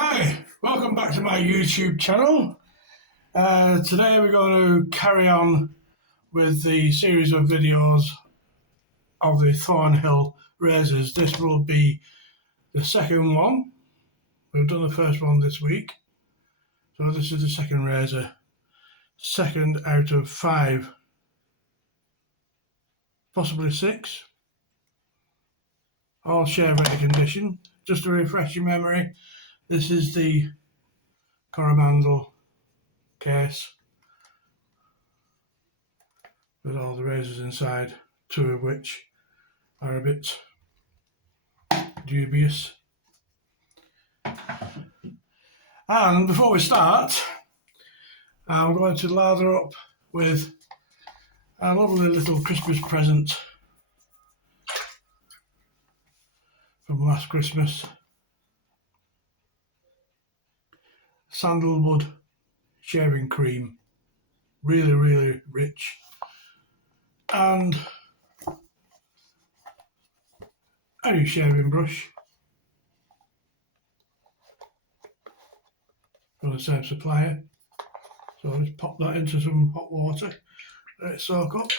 Hi, welcome back to my YouTube channel. Today we're going to carry on with the series of videos of the Thornhill razors. This will be the second one. We've done the first one this week, so this is the second razor. Second out of 5, possibly 6. All shave ready condition. Just to refresh your memory, this is the Coromandel case with all the razors inside, 2 of which are a bit dubious. And before we start, I'm going to lather up with a lovely little Christmas present from last Christmas. Sandalwood shaving cream, really rich, and a new shaving brush from the same supplier. So I'll just pop that into some hot water, let it soak up.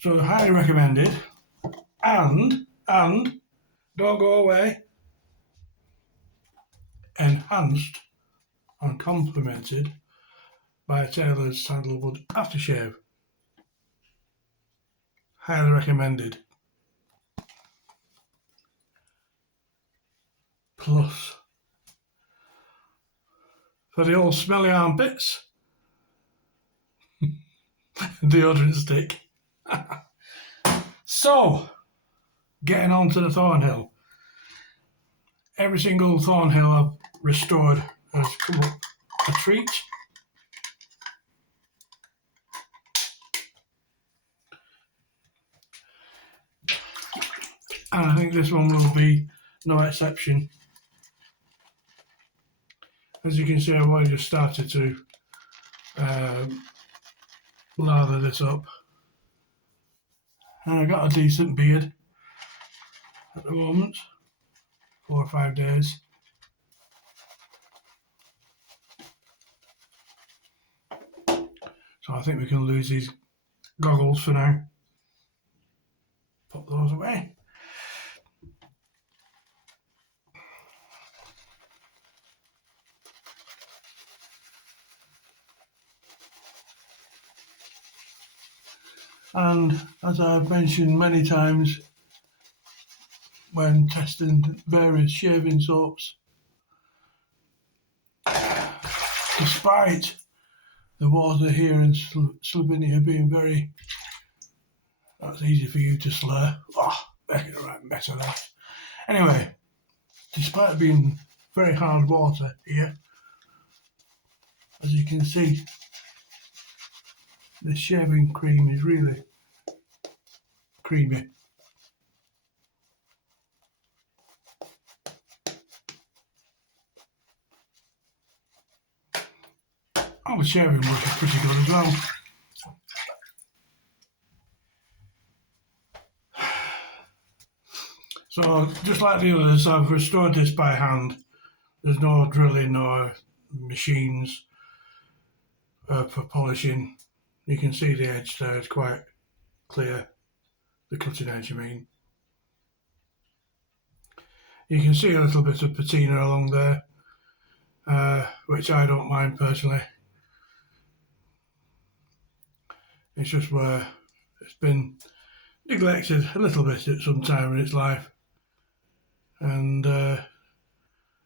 So highly recommended, and don't go away, enhanced and complemented by a Taylor's Sandalwood aftershave. Highly recommended. Plus, for the old smelly armpits, deodorant stick. So, getting on to the Thornhill. Every single Thornhill I've restored has come up a treat. And I think this one will be no exception. As you can see, I've already just started to lather this up. And I've got a decent beard at the moment, 4 or 5 days. So I think we can lose these goggles for now. Pop those away. And as I've mentioned many times when testing various shaving soaps, despite the water here in Slovenia being very, that's easy for you to slur. Making a right mess of that. Anyway, despite it being very hard water here, as you can see, the shaving cream is really creamy. Oh, the shaving brush is pretty good as well. So, just like the others, I've restored this by hand. There's no drilling or machines for polishing. You can see the edge there, it's quite clear, the cutting edge I mean. You can see a little bit of patina along there, which I don't mind personally. It's just where it's been neglected a little bit at some time in its life, and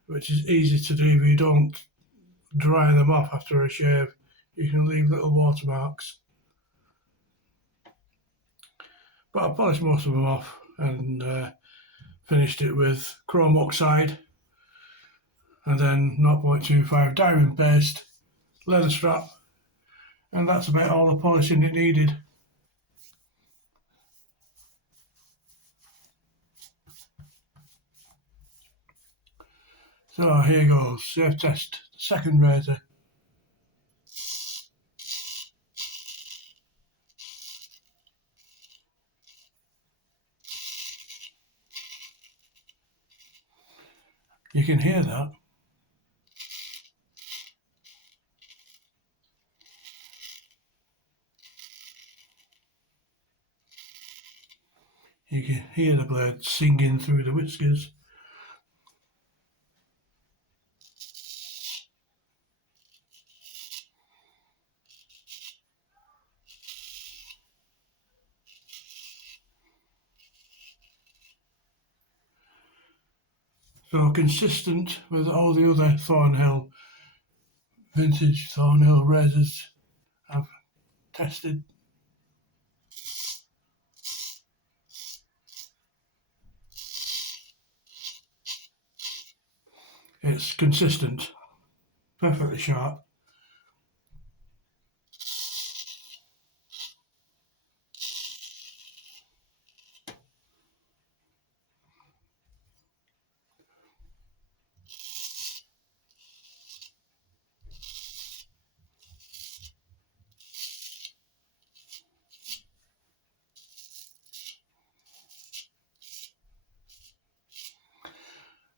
which is easy to do if you don't dry them off after a shave. You can leave little watermarks. But I polished most of them off and finished it with chrome oxide and then 0.25 diamond paste, leather strap, and that's about all the polishing it needed. So here goes, safe test, second razor. You can hear that. You can hear the blade singing through the whiskers. So consistent with all the other Thornhill, vintage Thornhill razors I've tested. It's consistent, perfectly sharp.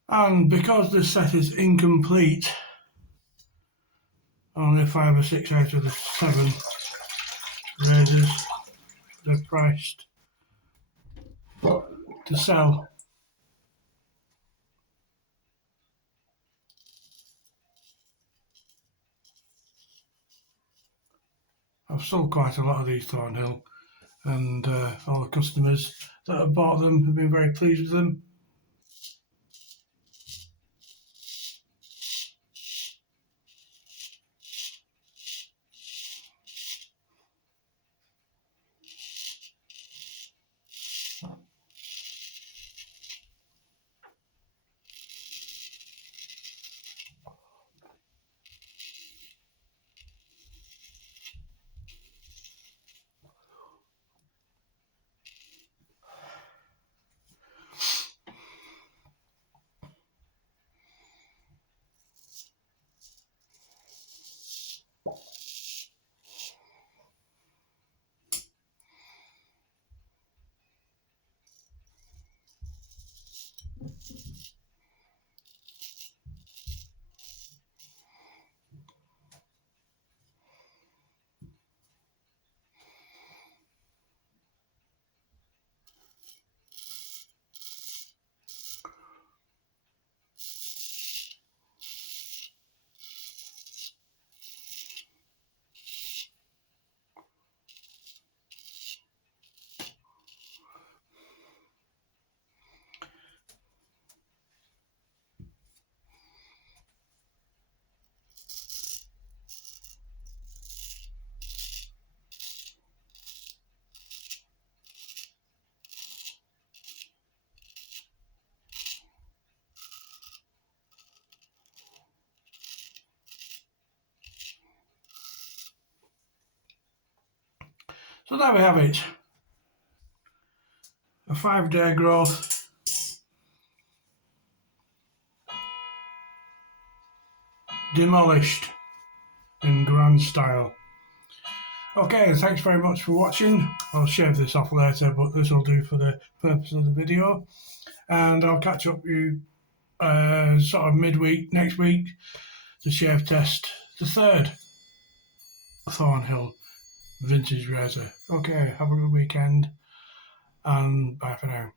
And because this set is incomplete, only 5 or 6 out of the 7 razors they're priced to sell. I've sold quite a lot of these Thornhill, and all the customers that have bought them have been very pleased with them. So there we have it. A 5-day growth, demolished in grand style. Okay, thanks very much for watching. I'll shave this off later, but this will do for the purpose of the video. And I'll catch up with you sort of midweek next week to shave test the 3rd Thornhill vintage razor. Okay, have a good weekend and bye for now.